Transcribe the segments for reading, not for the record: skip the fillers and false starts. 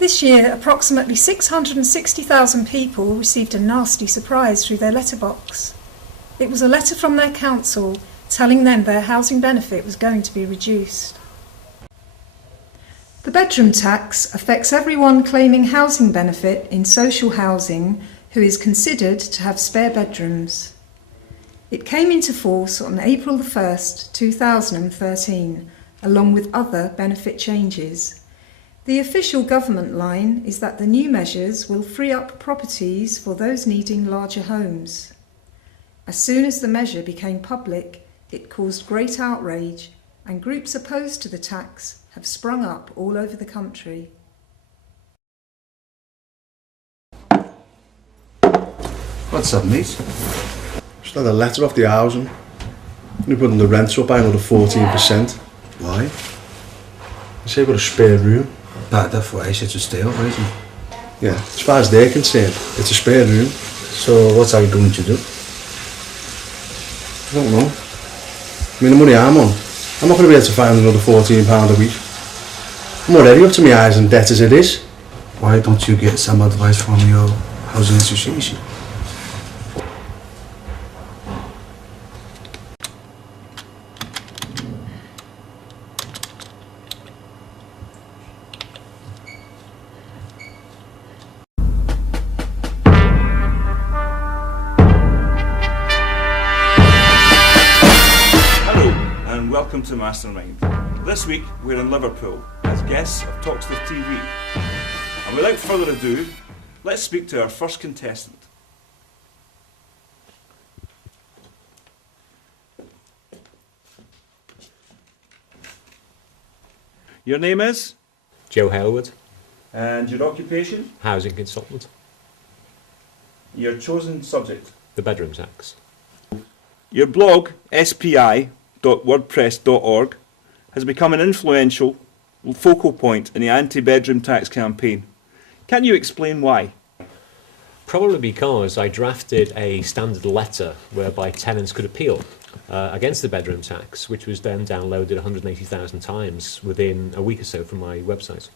This year, approximately 660,000 people received a nasty surprise through their letterbox. It was a letter from their council telling them their housing benefit was going to be reduced. The bedroom tax affects everyone claiming housing benefit in social housing who is considered to have spare bedrooms. It came into force on April 1st, 2013, along with other benefit changes. The official government line is that the new measures will free up properties for those needing larger homes. As soon as the measure became public, it caused great outrage, and groups opposed to the tax have sprung up all over the country. What's up, mate? Just had a letter off the housing. They're putting the rent up by another 14%. Why? They say we've got a spare room. That's why I said to stay up, isn't it? Yeah, as far as they're concerned, it's a spare room. So what are you going to do? I don't know. I mean, the money I'm on, I'm not going to be able to find another £14 a week. I'm already up to my eyes in debt as it is. Why don't you get some advice from your housing association? Welcome to Mastermind. This week we're in Liverpool as guests of Toxteth TV. And without further ado, let's speak to our first contestant. Your name is? Joe Hailwood. And your occupation? Housing consultant. Your chosen subject? The bedroom tax. Your blog, spi.wordpress.org, has become an influential focal point in the anti-bedroom tax campaign. Can you explain why? Probably because I drafted a standard letter whereby tenants could appeal against the bedroom tax, which was then downloaded 180,000 times within a week or so from my website.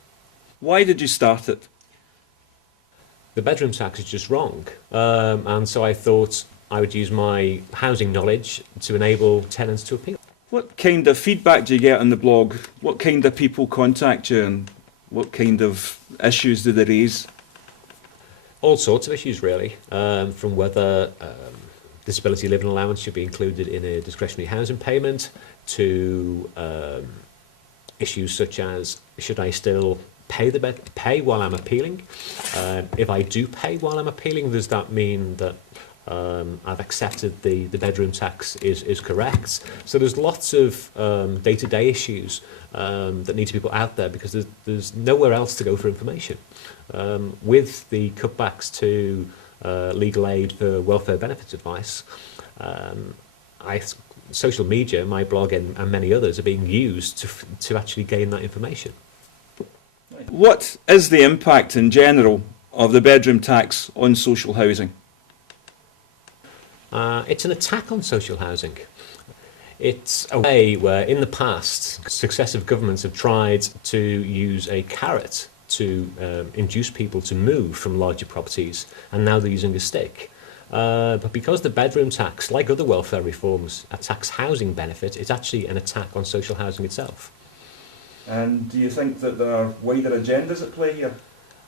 Why did you start it? The bedroom tax is just wrong, and so I thought I would use my housing knowledge to enable tenants to appeal. What kind of feedback do you get on the blog? What kind of people contact you and what kind of issues do they raise? All sorts of issues really, from whether disability living allowance should be included in a discretionary housing payment to issues such as should I still pay while I'm appealing? If I do pay while I'm appealing, does that mean that I've accepted the bedroom tax is correct? So there's lots of day-to-day issues that need to be put out there because there's nowhere else to go for information. With the cutbacks to legal aid for welfare benefits advice, social media, my blog and many others are being used to actually gain that information. What is the impact in general of the bedroom tax on social housing? It's an attack on social housing. It's a way where in the past successive governments have tried to use a carrot to induce people to move from larger properties, and now they're using a stick. But because the bedroom tax, like other welfare reforms, attacks housing benefit, it's actually an attack on social housing itself. And do you think that there are wider agendas at play here?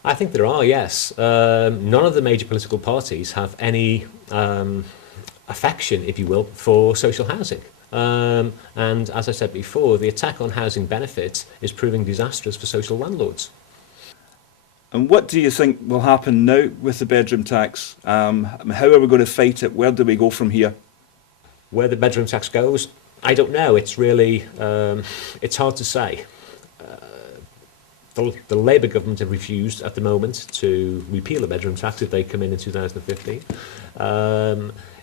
I think there are, yes. None of the major political parties have any affection, if you will, for social housing. And as I said before, the attack on housing benefit is proving disastrous for social landlords. And what do you think will happen now with the bedroom tax? How are we going to fight it? Where do we go from here? Where the bedroom tax goes, I don't know. It's really, it's hard to say. The Labour government have refused at the moment to repeal the bedroom tax if they come in 2015.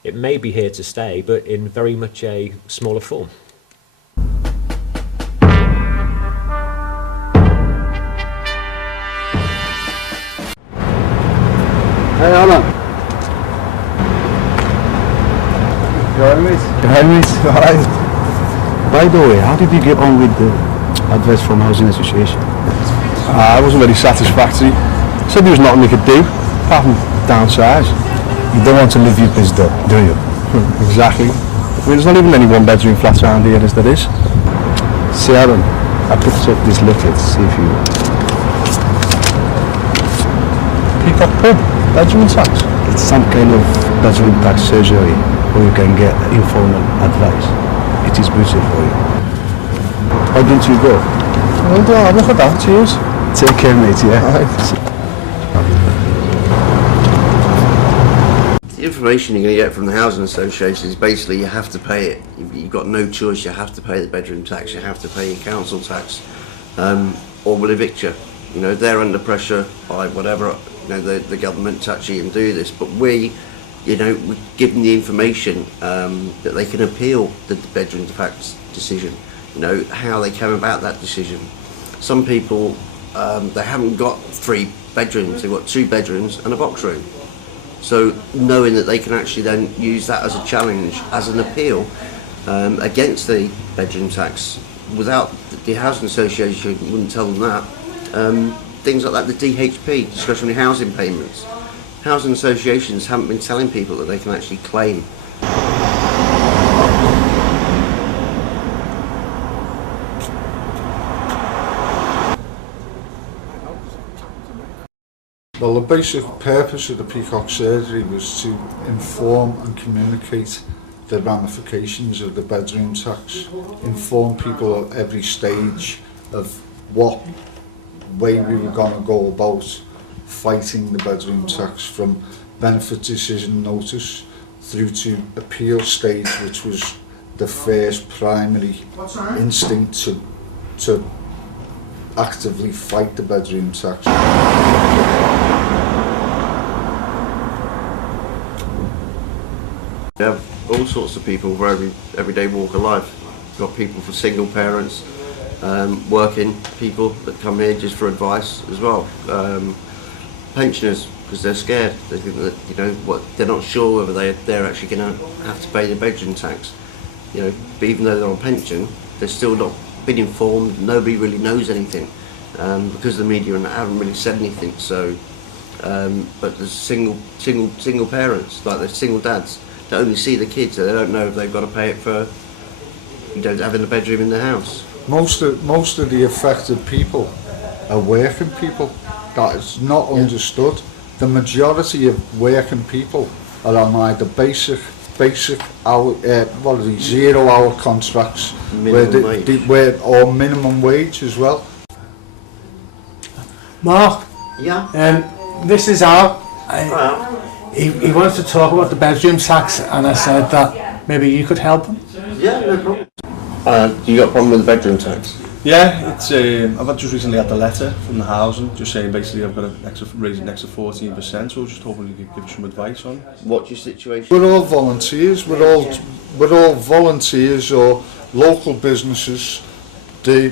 It may be here to stay, but in very much a smaller form. Hey Alan. You alright, mate? Hi, mate. Alright. By the way, how did you get on with the advice from Housing Association? It's I wasn't very satisfactory. Said there was nothing they could do, apart from downsize. You don't want to leave your place there, do you? Exactly. I mean, there's not even any one-bedroom flats around here as there is. See, Aaron, I picked up this leaflet to see if you... Peacock pub, bedroom tax. It's some kind of bedroom tax surgery where you can get informal advice. It is beautiful for you. Why don't you go? Well, I'll look at that, cheers. Take care, mate, yeah? The information you're going to get from the housing association is basically you have to pay it. You've got no choice. You have to pay the bedroom tax. You have to pay your council tax, or we'll evict you. You know, they're under pressure by whatever, you know, the government to actually even do this. But we give them the information that they can appeal the bedroom tax decision. You know, how they came about that decision. Some people, they haven't got 3 bedrooms. They've got 2 bedrooms and a box room. So knowing that they can actually then use that as a challenge, as an appeal against the bedroom tax, without the housing association wouldn't tell them that. Things like that, the DHP, discretionary housing payments. Housing associations haven't been telling people that they can actually claim. Well, the basic purpose of the Peacock surgery was to inform and communicate the ramifications of the bedroom tax, inform people at every stage of what way we were going to go about fighting the bedroom tax, from benefit decision notice through to appeal stage, which was the first primary instinct to actively fight the bedroom tax. We have all sorts of people for everyday walk of life. We've got people for single parents, working people that come here just for advice as well. Pensioners, because they're scared. They think that, you know, they're not sure whether they're actually going to have to pay the bedroom tax. You know, but even though they're on pension, they're still not been informed. Nobody really knows anything because the media haven't really said anything. So, but there's single parents, like there's single dads that only see the kids, so they don't know if they've got to pay it for, you know, having a bedroom in the house. Most of the affected people are working people. That is not understood. The majority of working people are on either basic hour, 0-hour contracts, or minimum wage as well. Mark. Yeah. This is Al. He wants to talk about the bedroom tax, and I said that maybe you could help him. Yeah, no problem. You got a problem with the bedroom tax? Yeah, it's. I've just recently had the letter from the housing, just saying basically I've got to raise an extra 14%. So I was just hoping you could give some advice on. What's your situation? We're all volunteers. We're all volunteers or local businesses. The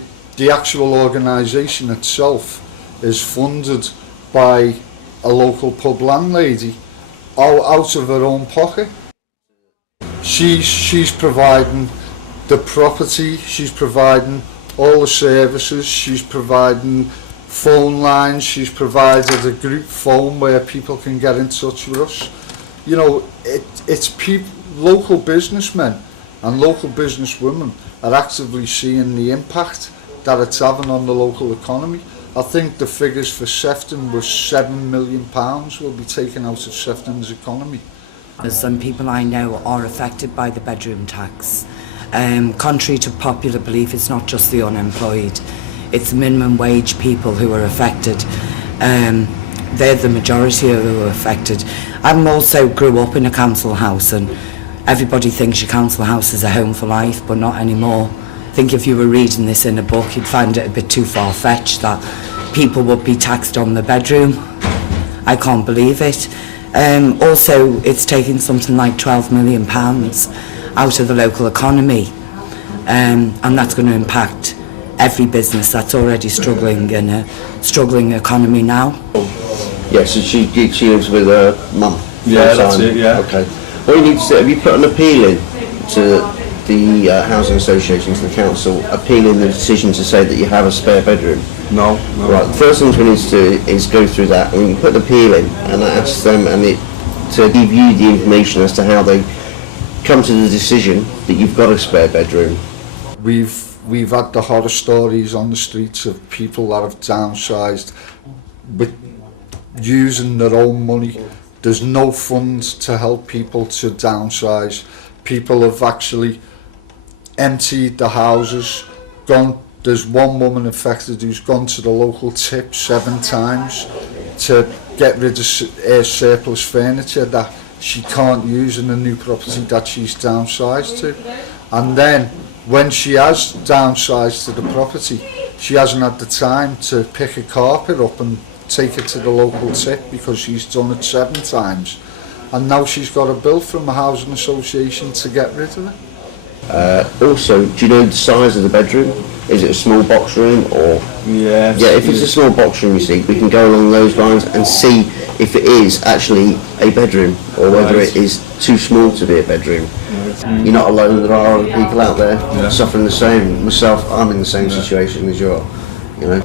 actual organisation itself is funded by a local pub landlady out of her own pocket. She's providing the property, she's providing all the services, she's providing phone lines, she's provided a group phone where people can get in touch with us. You know, it's local businessmen and local businesswomen are actively seeing the impact that it's having on the local economy. I think the figures for Sefton was £7 million will be taken out of Sefton's economy. Some people I know are affected by the bedroom tax. Contrary to popular belief, it's not just the unemployed, it's minimum wage people who are affected. They're the majority who are affected. I also grew up in a council house, and everybody thinks your council house is a home for life, but not anymore. I think if you were reading this in a book, you'd find it a bit too far-fetched that people would be taxed on the bedroom. I can't believe it. Also, it's taking something like £12 million out of the local economy, and that's going to impact every business that's already struggling in a struggling economy now. Yeah, so she lives with her mum? Yeah, that's it, yeah. Okay. What you need to say, have you put an appeal in to the housing association to the council appealing the decision to say that you have a spare bedroom? No. Right, the first thing we need to do is go through that and put the appeal in and ask them to give you the information as to how they come to the decision that you've got a spare bedroom. We've had the horror stories on the streets of people that have downsized with using their own money. There's no funds to help people to downsize. People have actually emptied the houses, there's one woman affected who's gone to the local tip 7 times to get rid of surplus furniture that she can't use in the new property that she's downsized to. And then when she has downsized to the property, she hasn't had the time to pick a carpet up and take it to the local tip because she's done it 7 times. And now she's got a bill from the housing association to get rid of it. Also, do you know the size of the bedroom? Is it a small box room or? Yeah. Yeah, if it's a small box room, you see, we can go along those lines and see if it is actually a bedroom or whether it is too small to be a bedroom. You're not alone, there are other people out there suffering the same. Myself, I'm in the same situation as you are. You know,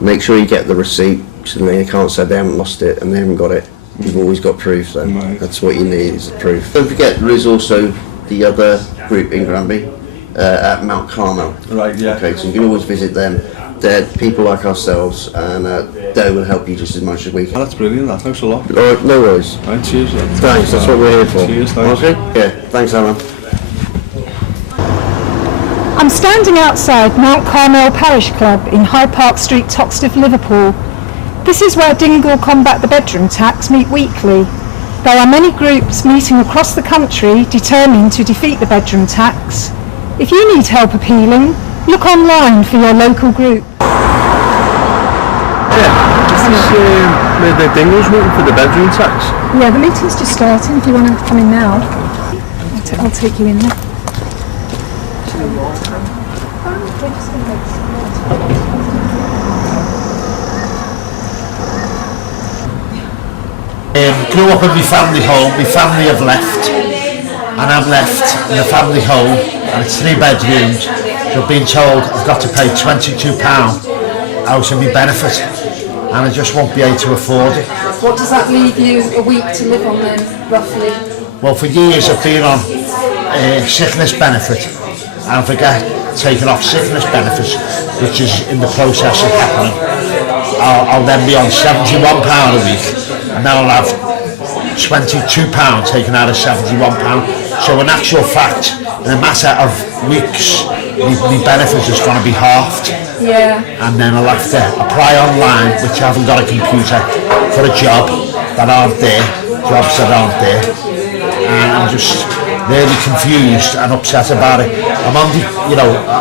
make sure you get the receipt so they can't say they haven't lost it and they haven't got it. You've always got proof, so that's what you need, is the proof. Don't forget, there is also the other group in Granby at Mount Carmel. Right, yeah. Okay, so you can always visit them. They're people like ourselves, and they will help you just as much as we can. Oh, that's brilliant, that. Thanks a lot. All right, no worries. Right, cheers. Thanks, that's what we're here for. Cheers, thanks. Okay? Yeah, thanks, Alan. I'm standing outside Mount Carmel Parish Club in Hyde Park Street, Toxteth, Liverpool. This is where Dingle Combat the Bedroom Tax meet weekly. There are many groups meeting across the country determined to defeat the bedroom tax. If you need help appealing, look online for your local group. Yeah, this is where the Dingle's meeting for the bedroom tax. Yeah, the meeting's just starting. If you want to come in now, I'll take you in there. Grew up in my family home. My family have left, and I'm left in the family home, and it's 3 bedrooms. So I've been told I've got to pay £22 out of my benefit, and I just won't be able to afford it. What does that leave you a week to live on then, roughly? Well, for years I've been on sickness benefit, and if I get taken off sickness benefits, which is in the process of happening, I'll then be on £71 a week. And now I'll have £22 taken out of £71. So in actual fact, in a matter of weeks, my benefit is going to be halved. Yeah. And then I'll have to apply online, which I haven't got a computer, for a job that aren't there, jobs that aren't there. And I'm just really confused and upset about it. I'm on,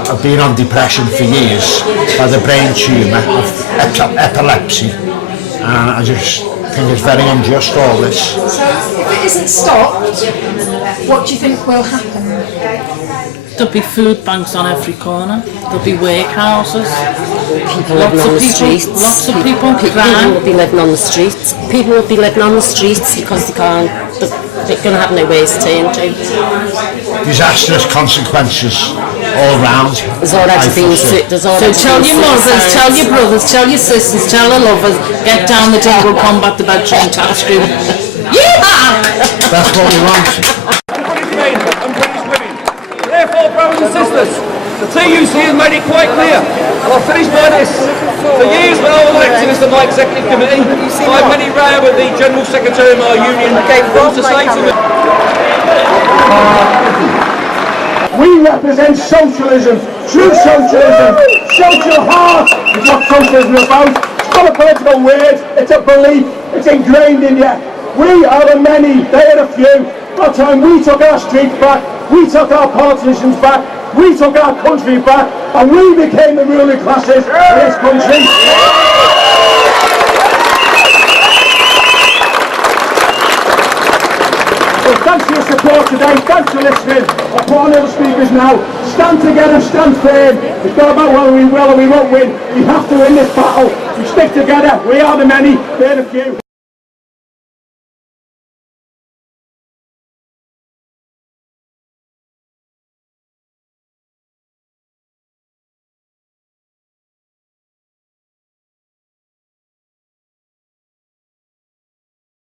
I've been on depression for years by the brain tumour of epilepsy, and I just think it's very unjust, all this. So if it isn't stopped, what do you think will happen? There'll be food banks on every corner. There'll be workhouses. People living on the streets. Lots of people. People will be living on the streets. People will be living on the streets because they can't. They're going to have no ways to turn to. Disastrous consequences all round. There's already been. So tell your mothers, tell your brothers, tell your sisters, tell your lovers, get down the Dingle Combat the Bedroom Tax group. Yeah! That's what we want. Therefore, brothers and sisters, the TUC has made it quite clear, and I'll finish by this. For years when I was elected as the my executive committee, I had many row with the General Secretary of my union to say to me, we represent socialism, true socialism. Social heart is what socialism is about. It's not a political word, it's a belief, it's ingrained in you. We are the many, they are the few. By the time we took our streets back, we took our politicians back, we took our country back, and we became the ruling classes in this country. So thanks for your support today, thanks for listening. I'll put on all the speakers now. Stand together, stand firm. It's not about whether we will or we won't win. We have to win this battle. We stick together, we are the many, they're the few.